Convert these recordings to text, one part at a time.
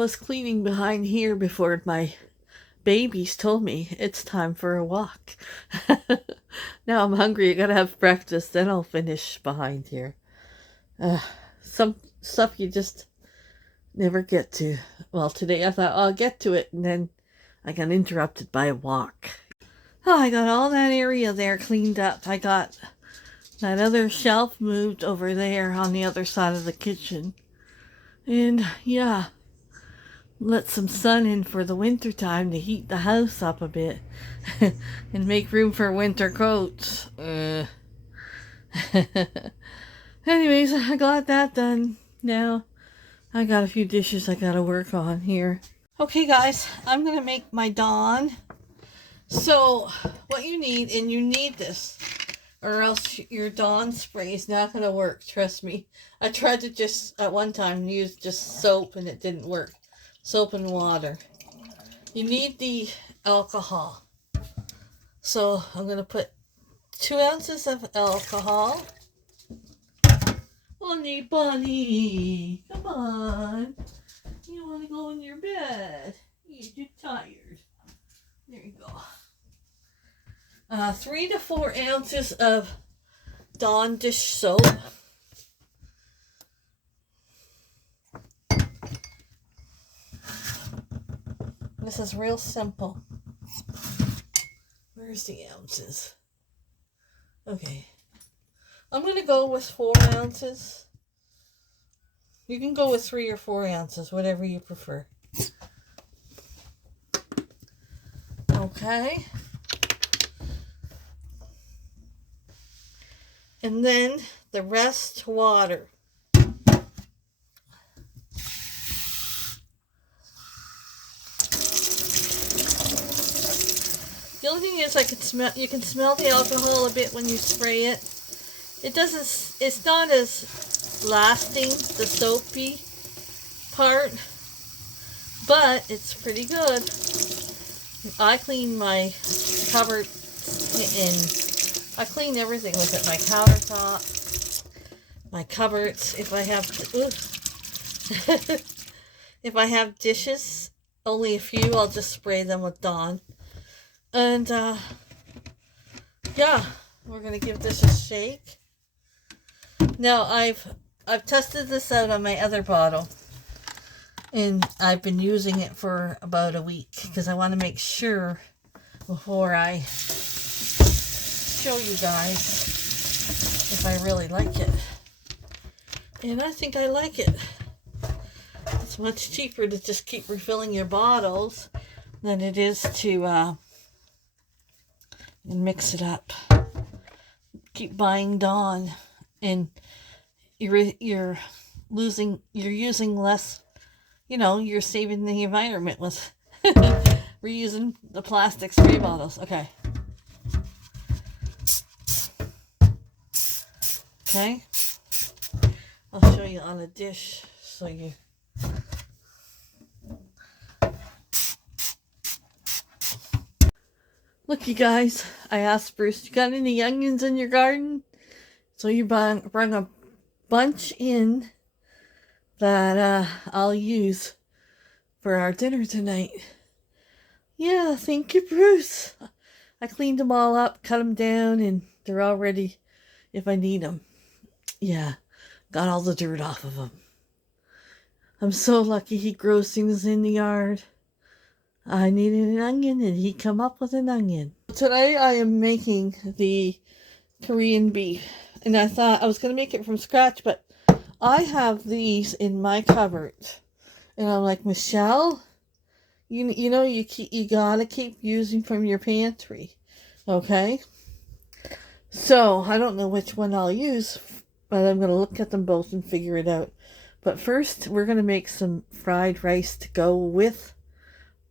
was cleaning behind here before my babies told me it's time for a walk. Now I'm hungry. I gotta have breakfast, then I'll finish behind here. Some stuff you just never get to. Well, today I thought I'll get to it, and then I got interrupted by a walk. Oh, I got all that area there cleaned up. I got that other shelf moved over there on the other side of the kitchen. And yeah, let some sun in for the winter time to heat the house up a bit and make room for winter coats. Anyways, I got that done. Now I got a few dishes I gotta work on here. Okay guys, I'm gonna make my dawn. So what you need, and you need this, or else your Dawn spray is not going to work, trust me. I tried to just, at one time, use just soap and it didn't work. Soap and water. You need the alcohol. So I'm going to put 2 ounces of alcohol. Honey bunny, come on. You want to go in your bed. You're too tired. There you go. 3 to 4 ounces of Dawn dish soap. This is real simple. Where's the ounces? Okay. I'm going to go with 4 ounces. You can go with 3 or 4 ounces, whatever you prefer. Okay. And then the rest water. The only thing is you can smell the alcohol a bit when you spray it. It's not as lasting, the soapy part, but it's pretty good. I clean my cupboard and I clean everything with it. My countertop, my cupboards. If I have, if I have dishes, only a few, I'll just spray them with Dawn. And yeah, we're gonna give this a shake. Now I've tested this out on my other bottle, and I've been using it for about a week because I want to make sure before I show you guys if I really like it. And I think I like it. It's much cheaper to just keep refilling your bottles than it is to and mix it up. Keep buying Dawn, and you're using less. You know, you're saving the environment with reusing the plastic spray bottles. Okay. Okay. I'll show you on a dish so you. Look, you guys, I asked Bruce, you got any onions in your garden? So you bring a bunch in that I'll use for our dinner tonight. Yeah, thank you, Bruce. I cleaned them all up, cut them down, and they're all ready if I need them. Yeah, got all the dirt off of them. I'm so lucky he grows things in the yard. I needed an onion, and he come up with an onion. Today I am making the Korean beef, and I thought I was going to make it from scratch, but I have these in my cupboard, and I'm like, Michelle, you know you gotta keep using from your pantry, okay? So I don't know which one I'll use, but I'm gonna look at them both and figure it out. But first, we're gonna make some fried rice to go with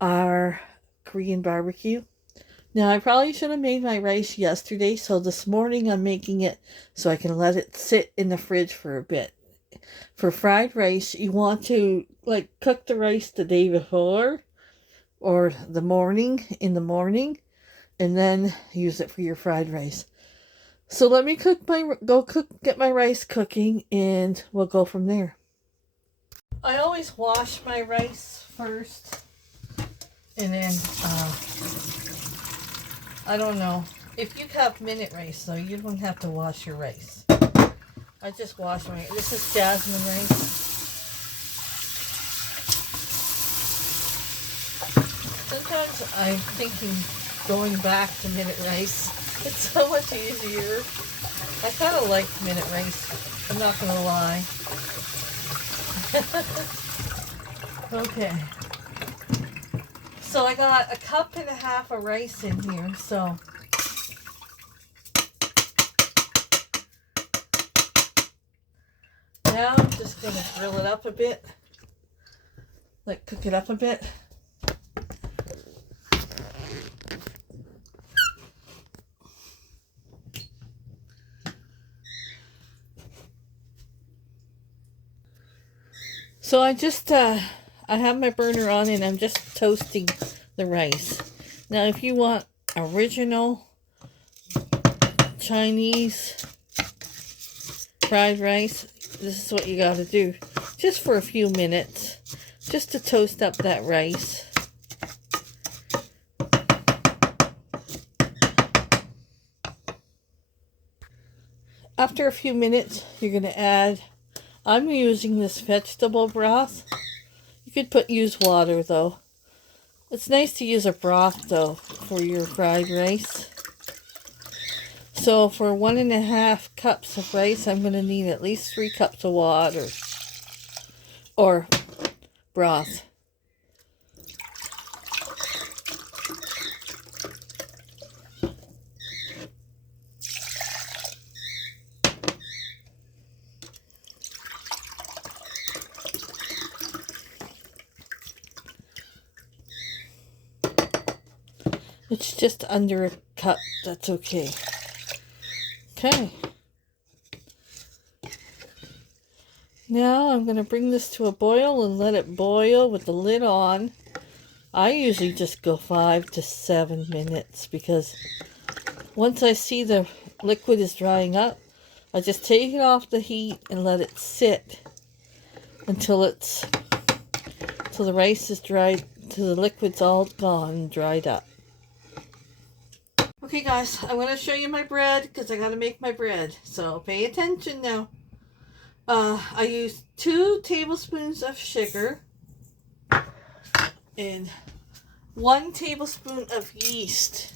our Korean barbecue. Now, I probably should have made my rice yesterday, so this morning I'm making it so I can let it sit in the fridge for a bit. For fried rice, you want to cook the rice the day before or in the morning, and then use it for your fried rice. So let me get my rice cooking, and we'll go from there. I always wash my rice first, and then, I don't know. If you have minute rice, though, you don't have to wash your rice. I just wash my, this is jasmine rice. Sometimes I'm thinking going back to minute rice. It's so much easier. I kind of like minute rice. I'm not going to lie. Okay. So I got 1.5 cups of rice in here, so now I'm just going to grill it up a bit. Like cook it up a bit. So I just, I have my burner on and I'm just toasting the rice. Now if you want original Chinese fried rice, this is what you gotta do. Just for a few minutes. Just to toast up that rice. After a few minutes, you're gonna add, I'm using this vegetable broth. You could use water though. It's nice to use a broth though for your fried rice. So for 1.5 cups of rice, I'm going to need at least 3 cups of water or broth. It's just under a cup, that's okay. Okay. Now I'm going to bring this to a boil and let it boil with the lid on. I usually just go 5 to 7 minutes because once I see the liquid is drying up, I just take it off the heat and let it sit until the rice is dried, till the liquid's all gone and dried up. Okay guys, I'm going to show you my bread because I got to make my bread. So pay attention now. I use 2 tablespoons of sugar and 1 tablespoon of yeast.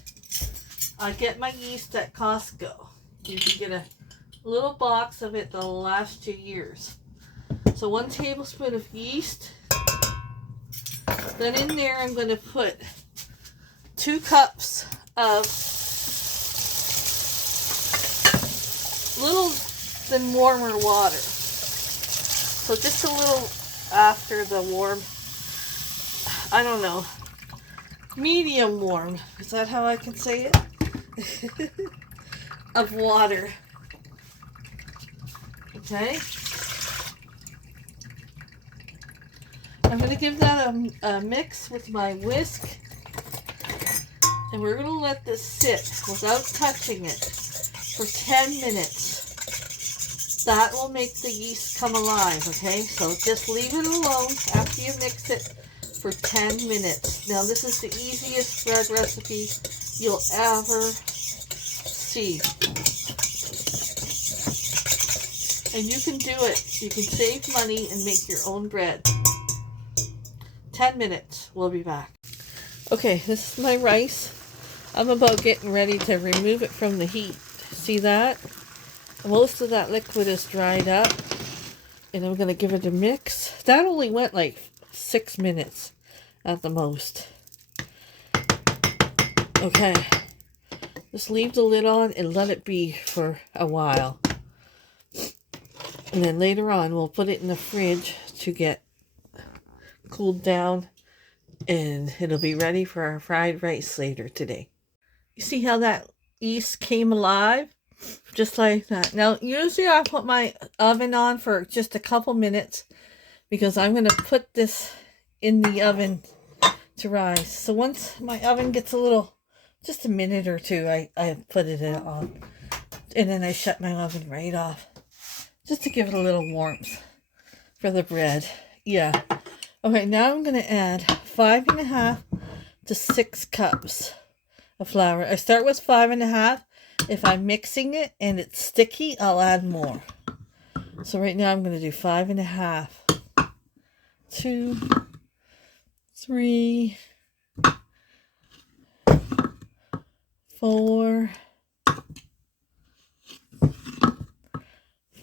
I get my yeast at Costco. You can get a little box of it the last 2 years. So 1 tablespoon of yeast. Then in there I'm going to put 2 cups of little than warmer water. So just a little after the warm, I don't know, medium warm. Is that how I can say it? Of water. Okay. I'm going to give that a mix with my whisk. And we're going to let this sit without touching it for 10 minutes. That will make the yeast come alive, okay? So just leave it alone after you mix it for 10 minutes. Now this is the easiest bread recipe you'll ever see. And you can do it. You can save money and make your own bread. 10 minutes. We'll be back. Okay, this is my rice. I'm about getting ready to remove it from the heat. See that? Most of that liquid is dried up. And I'm going to give it a mix. That only went like 6 minutes at the most. Okay. Just leave the lid on and let it be for a while. And then later on we'll put it in the fridge to get cooled down. And it'll be ready for our fried rice later today. You see how that yeast came alive? Just like that. Now, usually I put my oven on for just a couple minutes because I'm going to put this in the oven to rise. So once my oven gets a little, just a minute or two, I put it on. And then I shut my oven right off just to give it a little warmth for the bread. Yeah. Okay, now I'm going to add 5.5 to 6 cups of flour. I start with 5.5. If I'm mixing it and it's sticky, I'll add more. So right now I'm going to do 5.5. 2, 3, 4,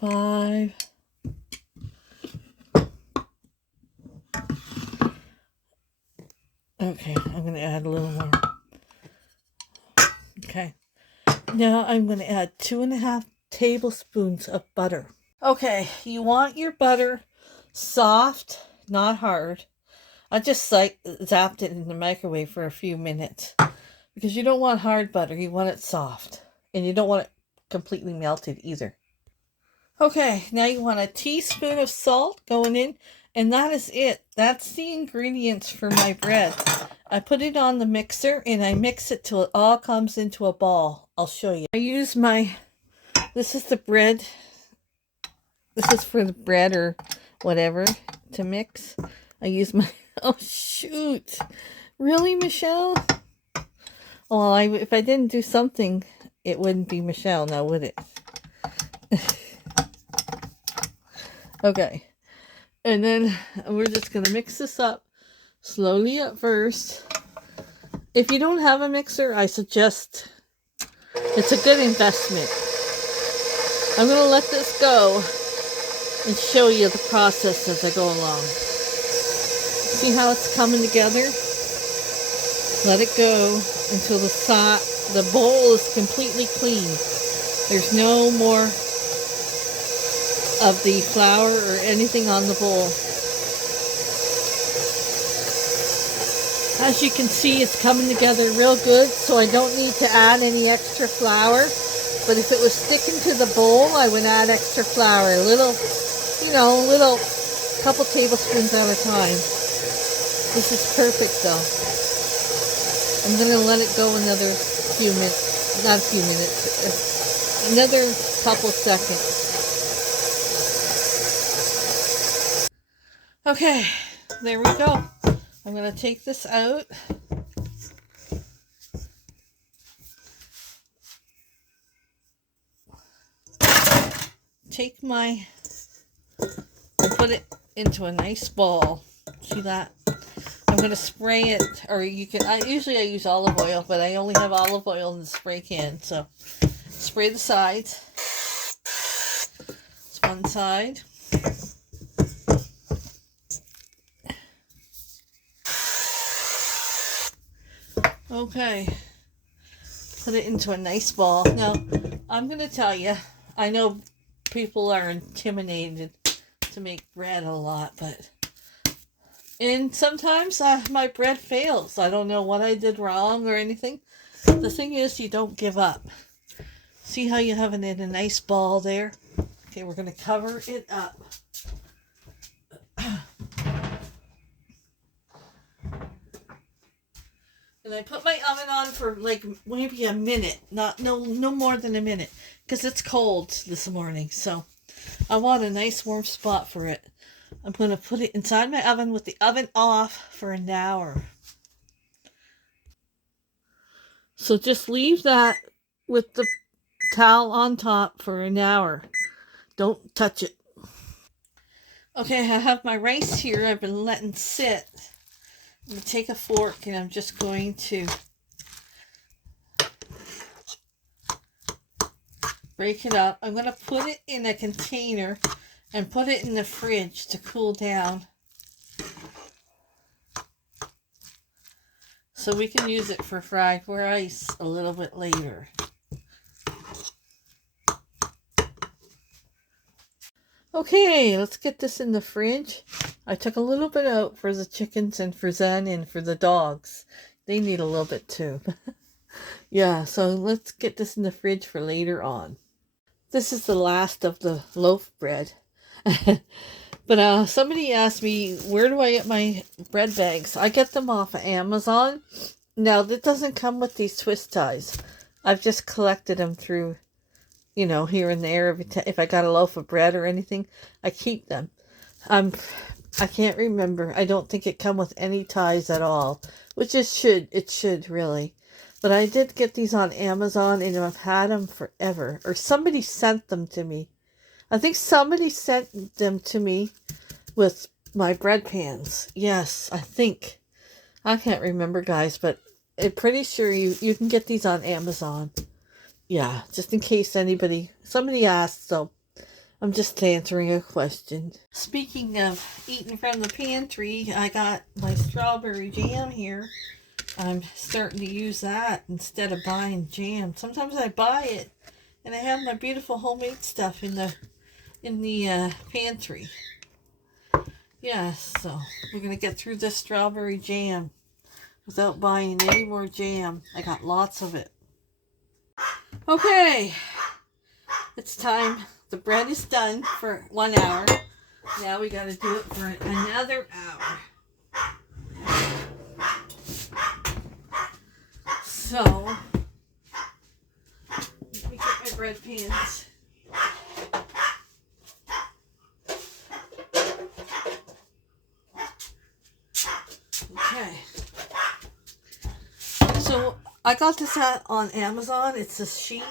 5. Okay, I'm going to add a little more. Okay. Now I'm going to add 2.5 tablespoons of butter. Okay, you want your butter soft, not hard. I just zapped it in the microwave for a few minutes because you don't want hard butter. You want it soft, and you don't want it completely melted either. Okay, now you want a teaspoon of salt going in, and that is it. That's the ingredients for my bread. I put it on the mixer and I mix it till it all comes into a ball. I'll show you. I use this is the bread. This is for the bread or whatever to mix. I use my, oh shoot. Really, Michelle? Well, if I didn't do something, it wouldn't be Michelle now, would it? Okay. And then we're just going to mix this up slowly at first. If you don't have a mixer, I suggest it's a good investment. I'm going to let this go and show you the process as I go along. See how it's coming together? Let it go until the bowl is completely clean. There's no more of the flour or anything on the bowl. As you can see, it's coming together real good, so I don't need to add any extra flour. But if it was sticking to the bowl, I would add extra flour. A little couple tablespoons at a time. This is perfect though. I'm going to let it go another few minutes, not a few minutes, another couple seconds. Okay, there we go. I'm going to take this out. Put it into a nice ball. See that? I'm going to spray it, or you can, usually I use olive oil, but I only have olive oil in the spray can, so spray the sides. It's one side. Okay, put it into a nice ball. Now, I'm going to tell you, I know people are intimidated to make bread a lot, and sometimes my bread fails. I don't know what I did wrong or anything. The thing is, you don't give up. See how you have it in a nice ball there? Okay, we're going to cover it up. And I put my oven on for like maybe a minute, no more than a minute, because it's cold this morning. So I want a nice warm spot for it. I'm going to put it inside my oven with the oven off for an hour. So just leave that with the towel on top for an hour. Don't touch it. Okay, I have my rice here. I've been letting sit. I'm going to take a fork and I'm just going to break it up. I'm going to put it in a container and put it in the fridge to cool down, so we can use it for fried rice a little bit later. Okay, let's get this in the fridge. I took a little bit out for the chickens and for Zen and for the dogs. They need a little bit too. Yeah, so let's get this in the fridge for later on. This is the last of the loaf bread. But somebody asked me, where do I get my bread bags? I get them off of Amazon. Now, that doesn't come with these twist ties. I've just collected them through, here and there. If I got a loaf of bread or anything, I keep them. I'm I can't remember. I don't think it come with any ties at all, which it should. It should, really. But I did get these on Amazon, and I've had them forever. Or somebody sent them to me. I think somebody sent them to me with my bread pans. Yes, I think. I can't remember, guys, but I'm pretty sure you can get these on Amazon. Yeah, just in case somebody asked, so I'm just answering a question. Speaking of eating from the pantry, I got my strawberry jam here. I'm starting to use that instead of buying jam. Sometimes I buy it, and I have my beautiful homemade stuff in the pantry. Yeah, so we're going to get through this strawberry jam without buying any more jam. I got lots of it. Okay, it's time. The bread is done for 1 hour. Now we got to do it for another hour. So, let me get my bread pans. Okay. So, I got this on Amazon. It's a sheet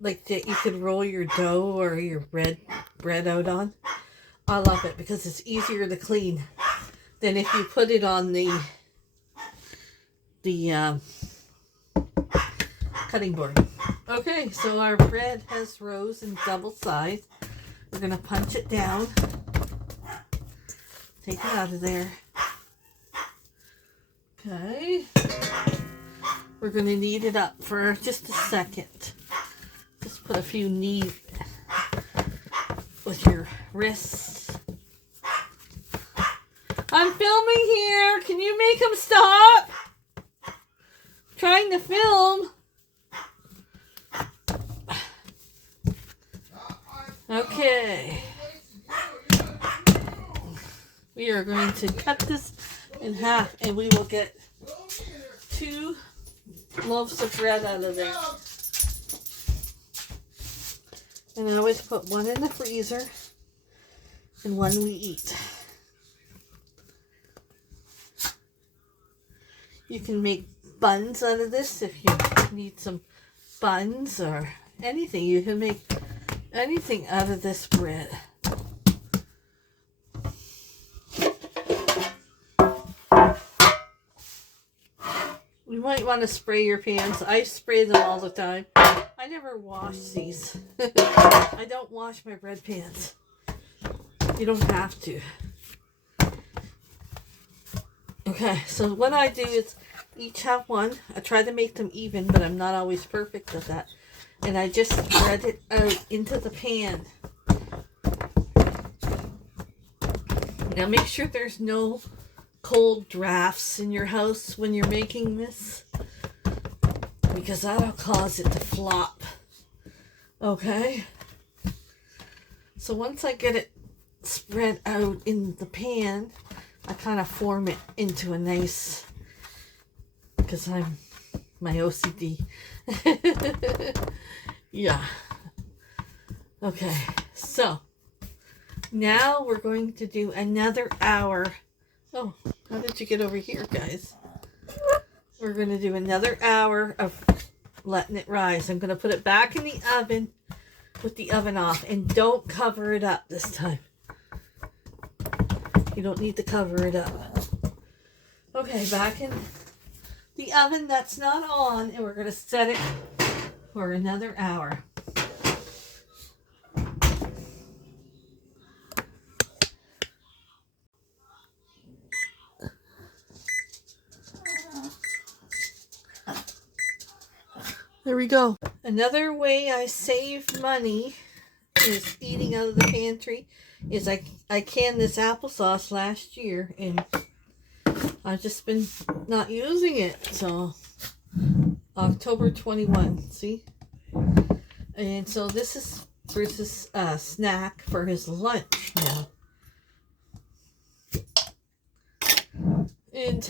like that you could roll your dough or your bread out on. I love it because it's easier to clean than if you put it on the cutting board. Okay, so our bread has rose in double size. We're going to punch it down. Take it out of there. Okay. We're going to knead it up for just a second. Just put a few knead with your wrists. I'm filming here. Can you make him stop? I'm trying to film. Okay. We are going to cut this in half, and we will get 2 loaves of bread out of there. And I always put one in the freezer and one we eat. You can make buns out of this if you need some buns or anything. You can make anything out of this bread. You might want to spray your pans. I spray them all the time. I never wash these. I don't wash my bread pans. You don't have to. Okay, so what I do is each have one. I try to make them even, but I'm not always perfect at that. And I just spread it out into the pan. Now make sure there's no cold drafts in your house when you're making this, because that'll cause it to flop. Okay? So once I get it spread out in the pan, I kind of form it into a nice, because I'm my OCD. Yeah. Okay, so now we're going to do another hour. Oh, how did you get over here, guys? We're going to do another hour of letting it rise. I'm going to put it back in the oven with the oven off, and don't cover it up this time. You don't need to cover it up. Okay, back in the oven that's not on, and we're going to set it for another hour. There we go. Another way I save money is eating out of the pantry is I canned this applesauce last year, and I've just been not using it. So October 21, see? And so this is Bruce's snack for his lunch now. And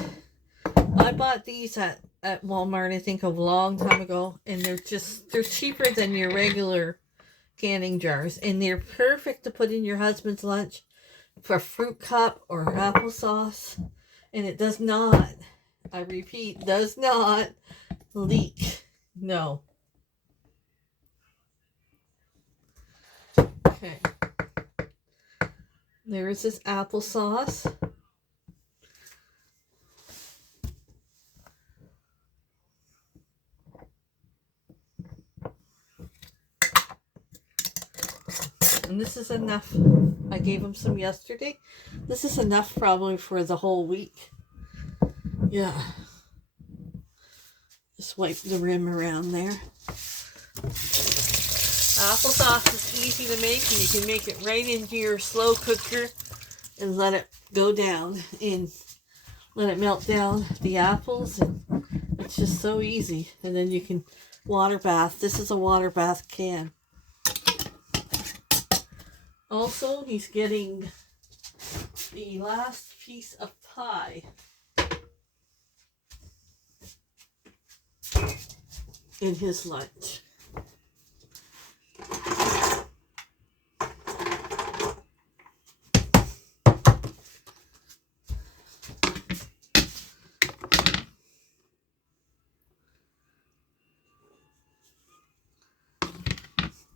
I bought these at Walmart, I think, a long time ago, and they're cheaper than your regular canning jars, and they're perfect to put in your husband's lunch, for fruit cup or applesauce, and it does not, I repeat, does not leak. No. Okay. There is this applesauce. And this is enough. I gave him some yesterday. This is enough probably for the whole week. Yeah. Just wipe the rim around there. Applesauce is easy to make, and you can make it right into your slow cooker and let it go down and let it melt down the apples, and it's just so easy. And then you can water bath. This is a water bath can. Also, he's getting the last piece of pie in his lunch.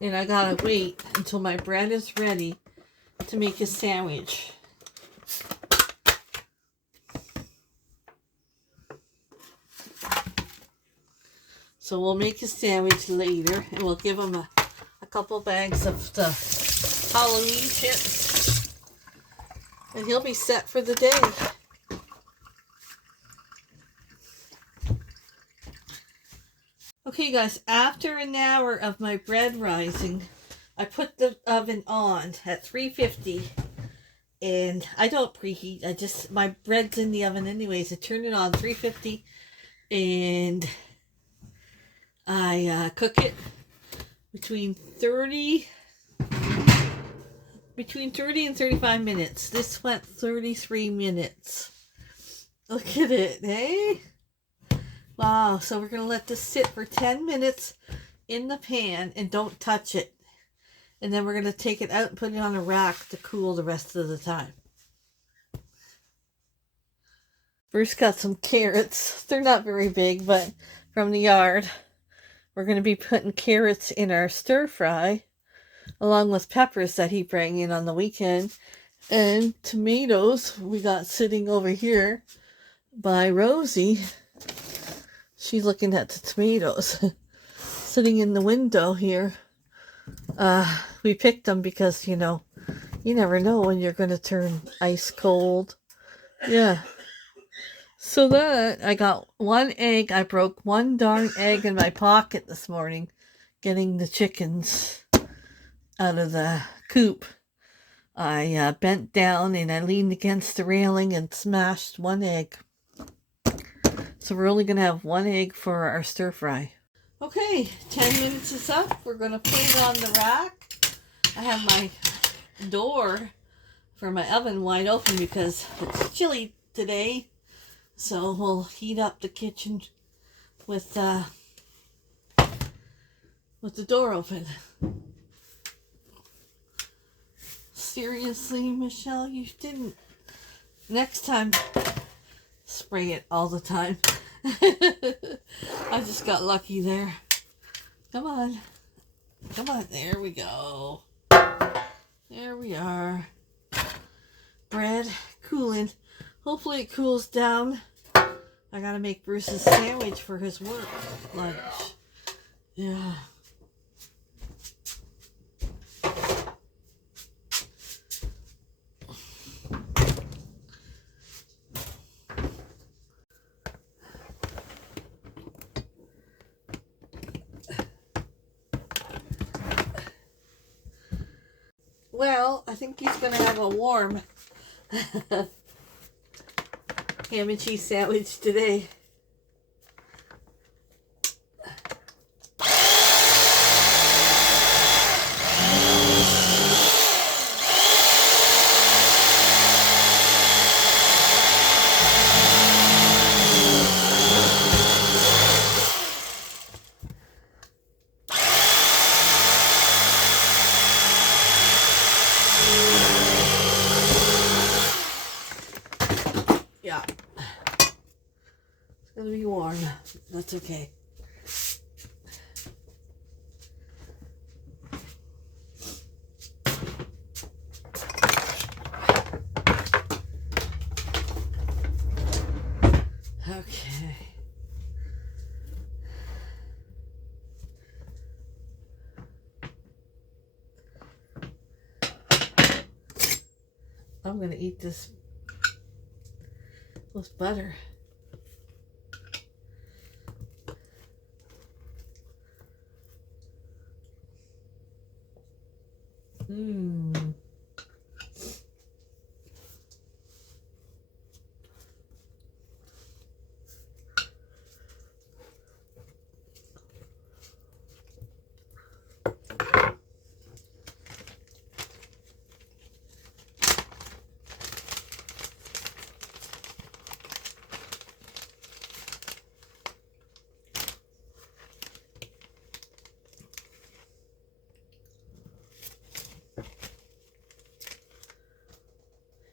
And I gotta wait until my bread is ready to make a sandwich. So we'll make a sandwich later, and we'll give him a couple bags of the Halloween chips, and he'll be set for the day. Okay guys, after an hour of my bread rising, I put the oven on at 350, and I don't preheat. My bread's in the oven anyways. I turn it on 350, and I cook it between 30 and 35 minutes. This went 33 minutes. Look at it, eh? Wow, so we're going to let this sit for 10 minutes in the pan and don't touch it. And then we're going to take it out and put it on a rack to cool the rest of the time. Bruce got some carrots. They're not very big, but from the yard. We're going to be putting carrots in our stir fry, along with peppers that he bring in on the weekend. And tomatoes we got sitting over here by Rosie. She's looking at the tomatoes sitting in the window here. We picked them because, you never know when you're going to turn ice cold. Yeah. So that, I got one egg. I broke one darn egg in my pocket this morning, getting the chickens out of the coop. I bent down and I leaned against the railing and smashed one egg. So we're only going to have one egg for our stir fry. Okay, 10 minutes is up. We're going to put it on the rack. I have my door for my oven wide open because it's chilly today. So we'll heat up the kitchen with the door open. Seriously, Michelle, you didn't. Next time, spray it all the time. I just got lucky there. Come on. Come on. There we go. There we are. Bread cooling. Hopefully it cools down. I gotta make Bruce's sandwich for his work lunch. Yeah. Well, I think he's going to have a warm ham and cheese sandwich today. warm. That's okay. Okay. I'm going to eat this with butter. Mmm.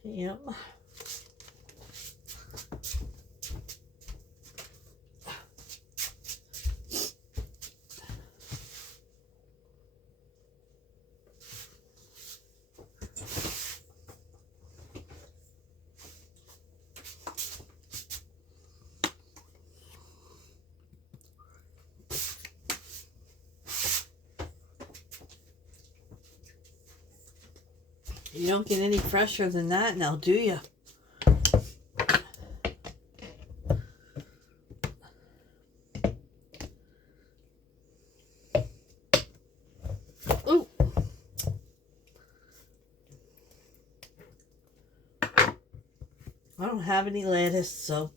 Yep. You don't get any fresher than that now, do you? Ooh. I don't have any lettuce, so.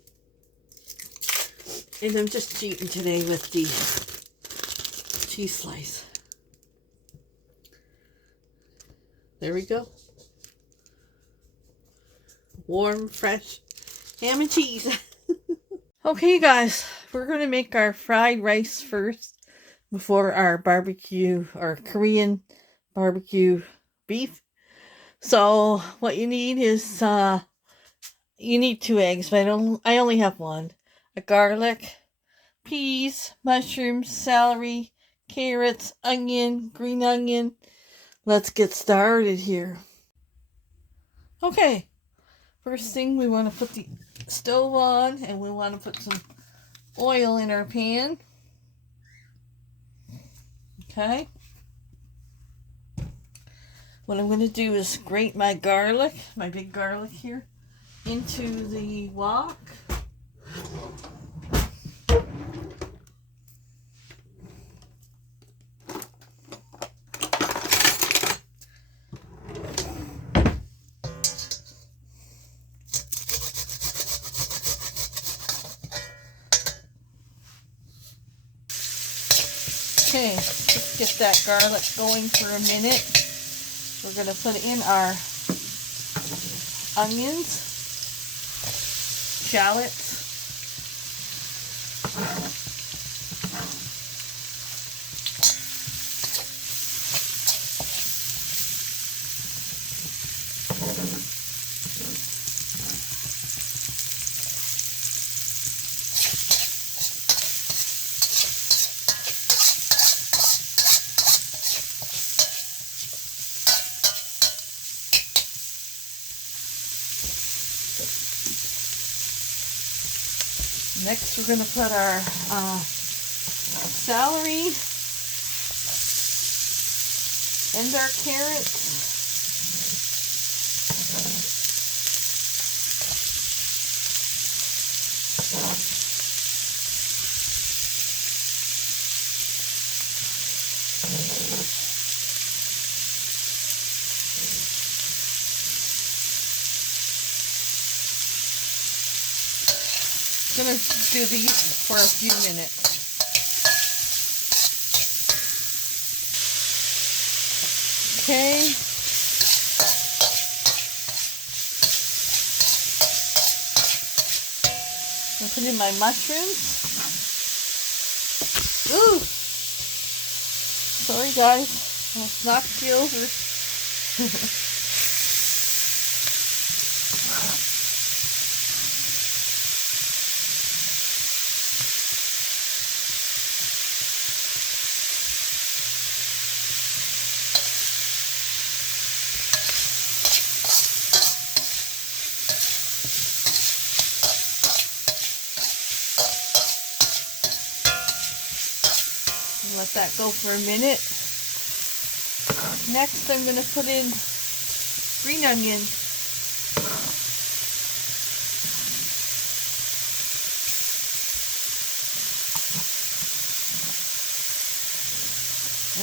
And I'm just cheating today with the cheese slice. There we go. Warm, fresh ham and cheese. Okay, guys, we're going to make our fried rice first before our barbecue or Korean barbecue beef. So what you need is you need 2 eggs, but I only have 1. A garlic, peas, mushrooms, celery, carrots, onion, green onion. Let's get started here. Okay, first thing we want to put the stove on, and we want to put some oil in our pan. Okay. What I'm going to do is grate my garlic, my big garlic here, into the wok. Okay, let's get that garlic going for a minute. We're going to put in our onions, shallots, next we're going to put our celery and our carrots. I'm going to do these for a few minutes. Okay. I'm putting in my mushrooms. Ooh! Sorry guys, I almost knocked you over. Let that go for a minute. Next, I'm going to put in green onion.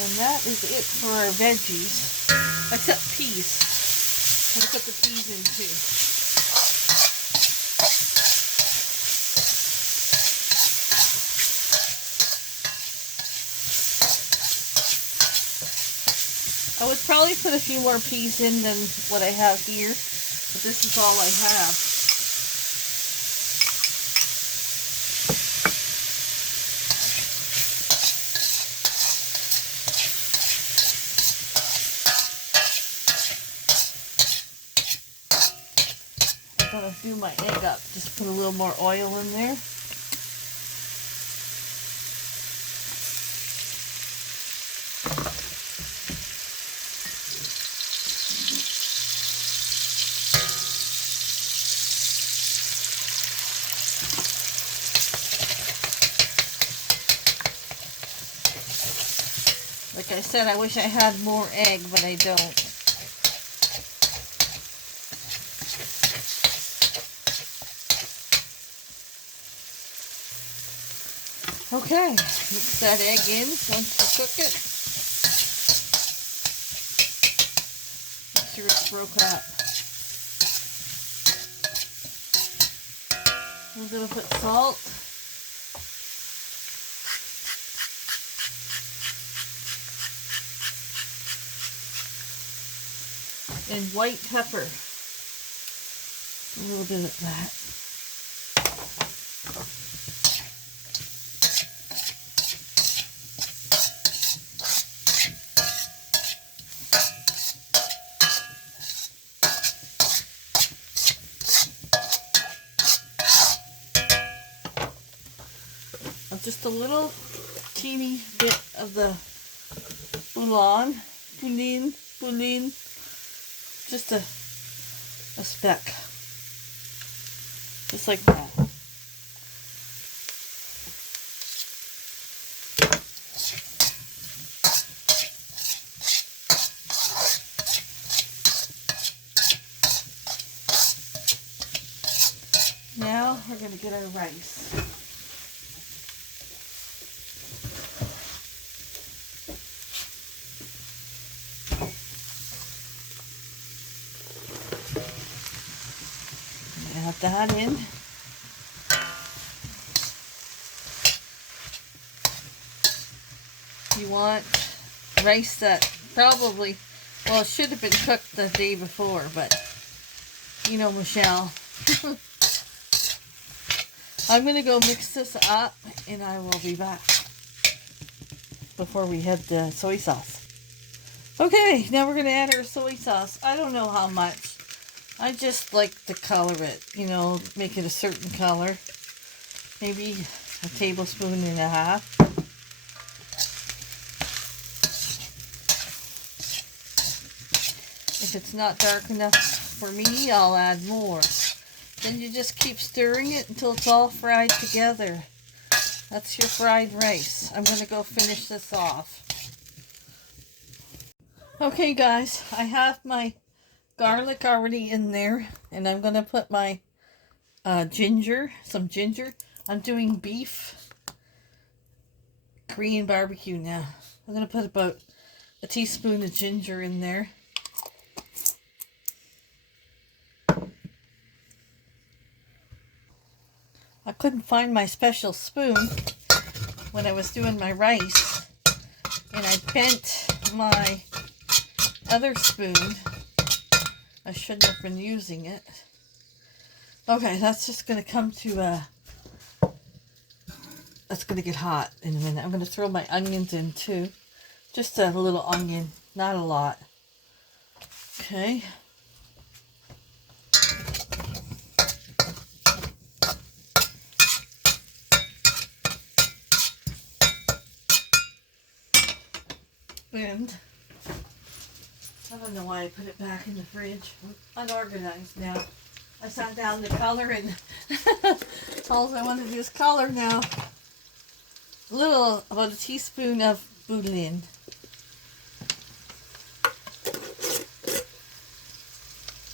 And that is it for our veggies, except peas. I'm going to put the peas in too. I would probably put a few more peas in than what I have here, but this is all I have. I'm gonna do my egg up, just put a little more oil in there. Like I said, I wish I had more egg, but I don't. Okay, mix that egg in once you cook it. Make sure it's broke up. I'm going to put salt. And white pepper. A little bit of that. Just a little teeny bit of the bouillon, just a speck, just like that. Now we're going to get our rice. Add that in. You want rice that probably, well, it should have been cooked the day before, but you know, Michelle. I'm going to go mix this up and I will be back before we add the soy sauce. Okay, now we're going to add our soy sauce. I don't know how much. I just like to color it, you know, make it a certain color. Maybe a tablespoon and a half. If it's not dark enough for me, I'll add more. Then you just keep stirring it until it's all fried together. That's your fried rice. I'm going to go finish this off. Okay guys, I have my garlic already in there, and I'm going to put my ginger. I'm doing beef Korean barbecue now. I'm going to put about a teaspoon of ginger in there. I couldn't find my special spoon when I was doing my rice, and I bent my other spoon. I shouldn't have been using it. Okay, that's just going to come to that's going to get hot in a minute. I'm going to throw my onions in too. Just a little onion, not a lot. Okay. And I don't know why I put it back in the fridge. I'm unorganized now. I sat down to color and all I want to do is color now. About a teaspoon of bouillon.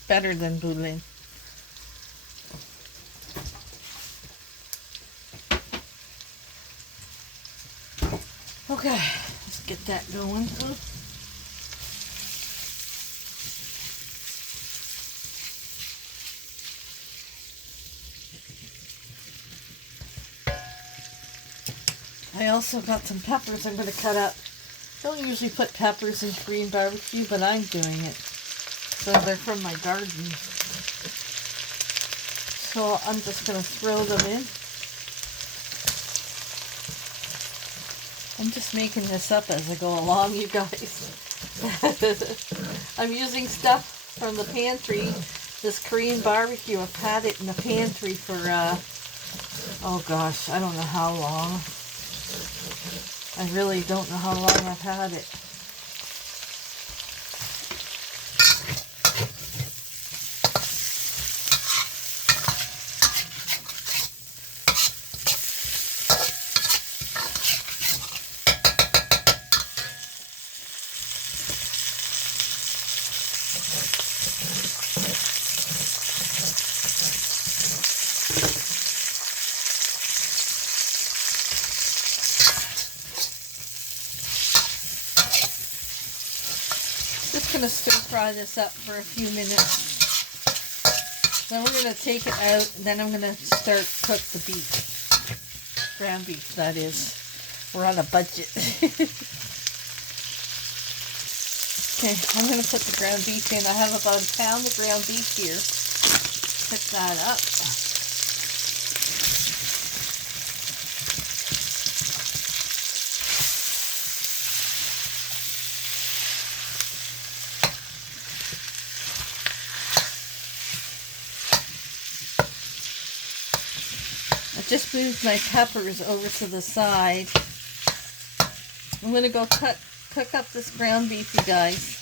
Better than bouillon. Okay, let's get that going. I also got some peppers I'm going to cut up. Don't usually put peppers in Korean barbecue, but I'm doing it. So they're from my garden. So I'm just going to throw them in. I'm just making this up as I go along, you guys. I'm using stuff from the pantry. This Korean barbecue, I've had it in the pantry for, oh gosh, I don't know how long. I really don't know how long I've had it. Just going to stir fry this up for a few minutes. Then we're going to take it out, and then I'm going to start cook the beef. Ground beef, that is. We're on a budget. Okay, I'm going to put the ground beef in. I have about a pound of ground beef here. Pick that up. I just moved my peppers over to the side. I'm going to go cook up this ground beef, you guys,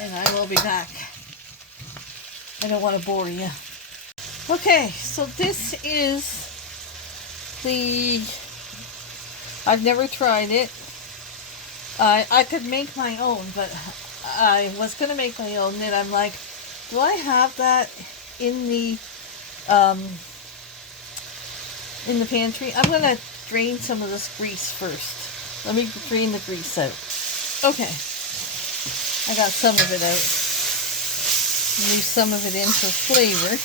and I will be back. I don't want to bore you. Okay, so this is I've never tried it. I could make my own, but I was going to make my own, and I'm like, do I have that in the pantry? I'm going to drain some of this grease first. Let me drain the grease out. Okay. I got some of it out. Leave some of it in for flavor.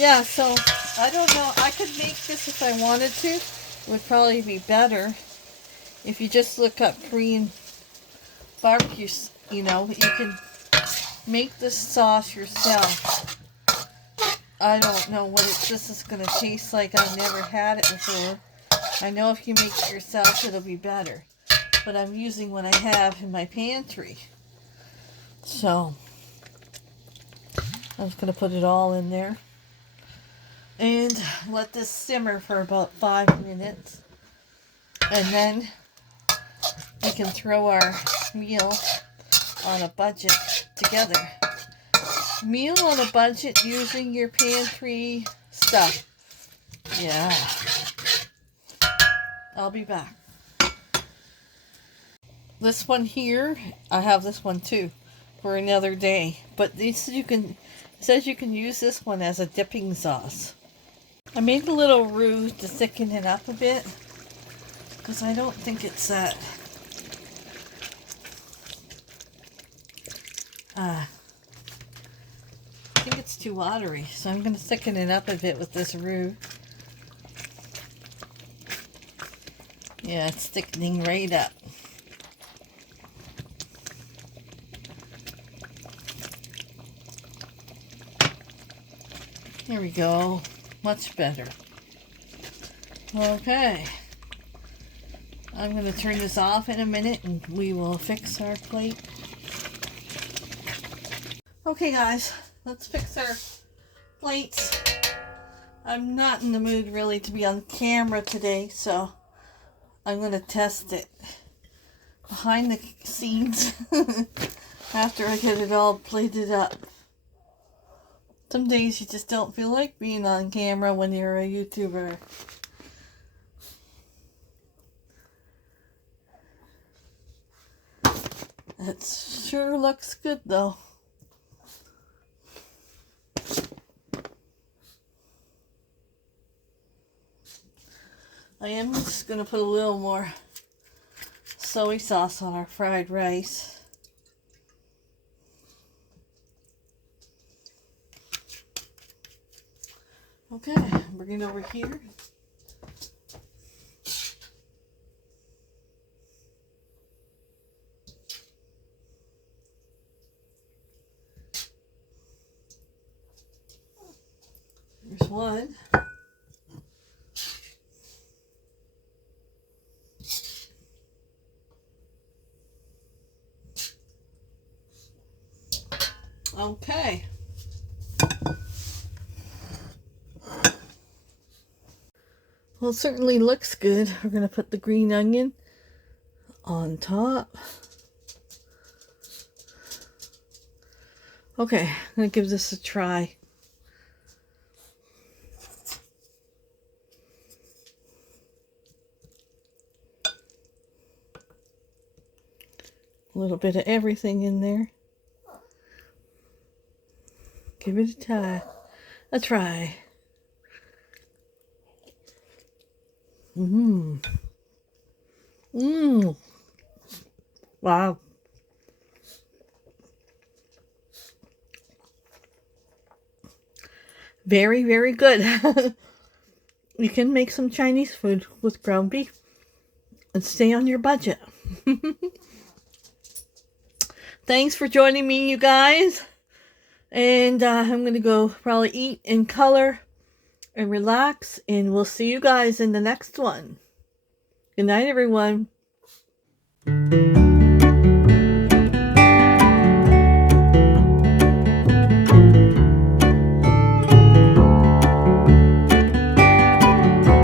Yeah, so I don't know. I could make this if I wanted to. It would probably be better if you just look up Korean barbecue. You know, you can make this sauce yourself. I don't know what this is going to taste like. I've never had it before. I know if you make it yourself, it'll be better. But I'm using what I have in my pantry. So, I'm just going to put it all in there. And let this simmer for about 5 minutes. And then we can throw our meal on a budget together. Meal on a budget using your pantry stuff. Yeah. I'll be back. This one here, I have this one too for another day. But this it says you can use this one as a dipping sauce. I made a little roux to thicken it up a bit because I don't think it's that I think it's too watery, so I'm going to thicken it up a bit with this roux. Yeah, it's thickening right up. There we go. Much better. Okay. I'm going to turn this off in a minute and we will fix our plate. Okay guys, let's fix our plates. I'm not in the mood really to be on camera today, so I'm going to test it behind the scenes after I get it all plated up. Some days you just don't feel like being on camera when you're a YouTuber. It sure looks good though. I am just going to put a little more soy sauce on our fried rice. Okay, bring it over here. There's one. Okay. Well, it certainly looks good. We're going to put the green onion on top. Okay, I'm going to give this a try. A little bit of everything in there. Give it a try. Wow. Very, very good. You can make some Chinese food with ground beef and stay on your budget. Thanks for joining me, you guys. And I'm going to go probably eat and color and relax. And we'll see you guys in the next one. Good night, everyone.